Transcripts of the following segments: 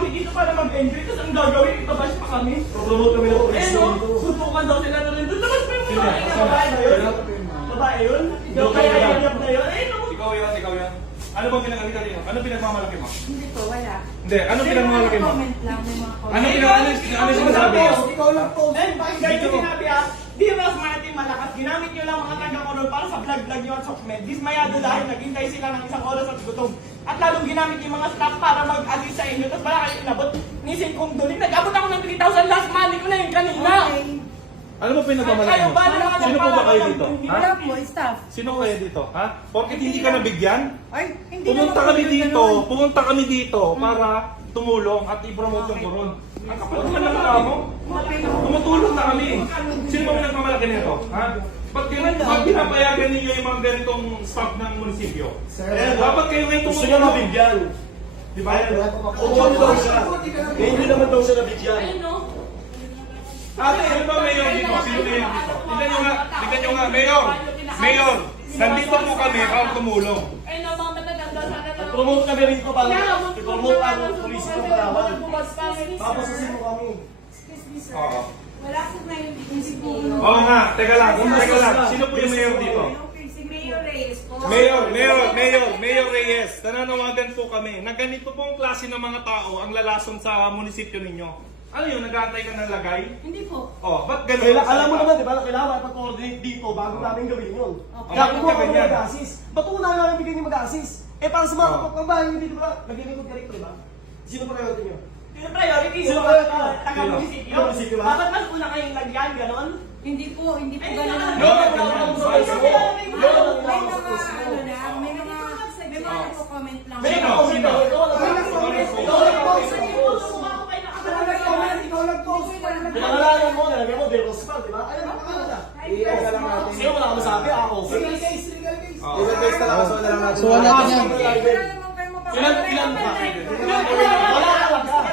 kami dito para mag-enjoy. Tapos ang gagawin, ibabash pa kami. Promote kami ng Eh police no, dito. sutukan daw sila na rin doon. Tapos may Sino? babae na babae na yun. Babae yun? Yung kaya iyak na yun? Eh no. Ikaw yan, ikaw yan. Ano bang pinagalitan niyo? Ano pinagmamalaki mo? Hindi po, wala. Hindi, ano pinagmamalaki mo? Comment lang, may mga comment. Ano pinag ano ano sinasabi mo? Ikaw lang po. Eh, bakit ganito sinabi ah? Di ba mas natin malakas? Ginamit nyo lang mga taga-koron para sa vlog-vlog nyo at sokmed. Dismayado dahil naghintay sila ng isang oras at gutom. At lalong ginamit yung mga staff para mag-assist sa inyo. Tapos wala kayo inabot. Nisin kong duling. Nag-abot ako ng 3,000 last money ko na yung kanina. Okay. Ano ba pinagmamalaki Sino po ba kayo dito? Ha? Wala po, staff. Sino kayo dito? Ha? Porkit hindi ka nabigyan? Ay, hindi Pumunta kami dito, ganun. pumunta kami dito para tumulong at i-promote yung koron. Ang kapal naman ng tao mo. Okay. Tumutulong na kami. Sino ba pinagmamalaki nito? Ha? Ba't ganito? Ba't pinapayagan ninyo yung mga ganitong staff ng munisipyo? Sir, Dapat kayo ngayon gusto niya tumutulong. mabigyan. Di ba? Kukuha daw siya. Eh, hindi naman daw siya nabigyan. Ay no. Ate, sino ba mayor dito? Sino mayor dito? Tignan nyo nga, tignan nyo nga, mayor! Mayor! Nandito po kami para tumulong. Ay no, mga matatanda sana lang. Promote kami rito para i-promote ang police ng Palawan. Tapos sa sino kami. Excuse me, sir. Oo. Wala po na yung munisipyo. Oo nga, teka lang, teka lang. Sino po yung mayor dito? Si Mayor Reyes po. Mayor, Mayor, Mayor, Mayor Reyes, nananawagan po kami na ganito pong klase ng mga tao ang lalason sa munisipyo ninyo. Ano yun, nag-aantay ka ng lagay? Hindi po. Oh, ba't ganun? Kailan, alam mo naman, di ba, na kailangan ipag-coordinate dito bago namin gawin yun. Okay. Kaya kami ganyan? mag-assist. Ba't kung namin namin bigyan yung mag-assist? Eh, para sa mga kapag ng bahay, hindi di ba? Naglilingkod ka rito, di ba? Sino pa kayo niyo? Yung priority, kayo? mga. Sino? Munisipyo? Dapat mas una kayong lagyan, ganon? Hindi po, hindi po ganun. no, May no, mga, no, no, ano no, na, no, may no, mga, no, ano na, may mga, may mga nagko-comment lang. May Sino? nag-comment Sino? ako, ikaw lang. Ikaw lang po. Pinangalanan mo, nalagyan mo, De Rosmar, di ba? Ayun, pangalan na. I-ano na lang natin. Sino wala ka masabi? Ako. Legal case na lang, so na lang natin. So, natin. Wala kayo mapapagawa. Ilan, ilan ba? Wala talaga.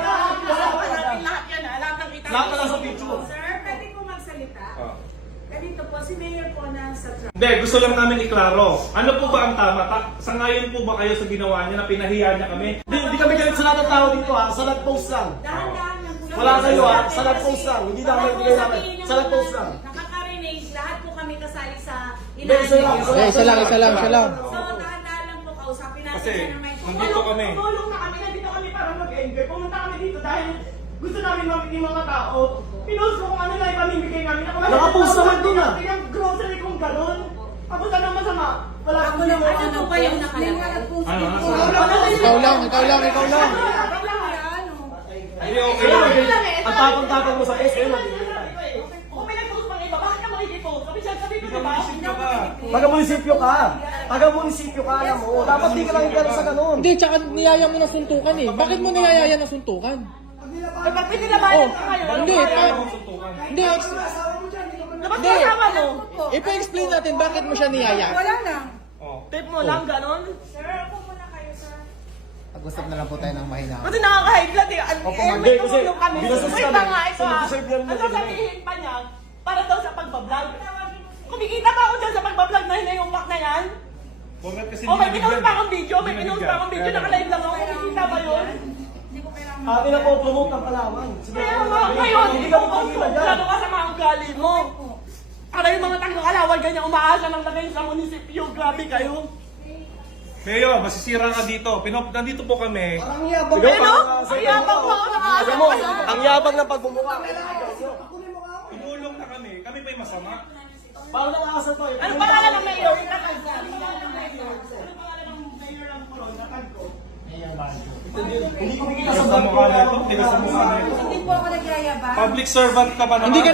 Lahat na lang sa picture. Sir, pwede po magsalita. Oh. Ganito po, si Mayor po na sa truck. Hindi, gusto lang namin iklaro. Ano po ba ang tama? Ta sangayon po ba kayo sa ginawa niya na pinahiya niya kami? Hindi, hindi kami galit sa lahat ng tao dito ha. Sa nag-post lang. Dahan-dahan lang po. Wala kayo, ha? Sa nag-post lang. Hindi namin, kayo namin. Sa nag-post lang. Nakaka-renage, lahat po kami kasali sa Hindi, isa lang. Eh, isa lang, isa lang, isa lang. So, dahan-dahan lang po kausapin natin Kasi, siya ng may nandito kami. Tumulong na kami, nandito kami para mag-enjoy. Pumunta kami dito dahil gusto namin mamit yung mga tao. Pinost ko kung ano lang ipamimigay namin. Ako lang- Nakapost naman dun, ah. Yung grocery kong ganon. Ako sana masama. Wala Ako akong ginawa. ano po yung nakalagay. Ano, ano? Ikaw lang, ikaw lang, ikaw lang. Hindi, okay Kaya, lang. ang tapang-tapang mo sa SM, Kung may nag-post pang iba, bakit ka makikipost? Sabi siya, sabi ko diba? Taga-munisipyo ka. Taga-munisipyo ka, alam mo. Dapat di ka lang ikala sa ganun. Hindi, tsaka niyaya mo na suntukan eh. Bakit mo niyayaya na suntukan? Eh, pag pinilabayan ka ngayon, Hindi, ano pa, hindi, ex- Dapat Hindi. kasama mo. ipa-explain natin bakit mo siya niyaya. Wala lang. Oh. Tip mo lang, ganon. Sir, ako muna kayo, sir. Pag-usap na lang po tayo ng mahina. Kasi nakaka-high blood eh. An- Opo, eh, ma'am. may Hindi, kasi tumulong kami. binasos Wait kami. lang nga ito ah. nag-deserve yan Ano pa niya? Para daw sa pagbablog. Kumikita pa ako dyan sa pagbablog na hinayumak na yan. Bakit kasi Oh, may hindi pinost pa akong video. May Hindi pinost pa akong video. Naka-live lang ako. Kumikita ba yun? Atin na po promote ng Palawan. Kaya nga, ngayon, hindi ko post mo. Gano'n ka sa mga ugali mo. Para yung mga taga-kalawal, ganyan umaasa ng lagay sa munisipyo. Grabe kayo. Mayor, masisira ka dito. Pinop, nandito po kami. Ang yabang. Ikaw, Eh, no? parang, Ang yabang mo ako nakaasa Alam mo, ka sa... ang yabang ng pagmumukha. Tumulong na kami. Kami pa yung masama. Parang nakaasar pa. Ano mayor? Ano pangalan ng mayor? Ano pangalan ng mayor ng Corona? Tag ko. Hindi ko Tigas sa mukha ko. na ito. Tigas sa mukha na ito. Hindi po ako nagyayabang. Public servant ka ba naman? Hindi ka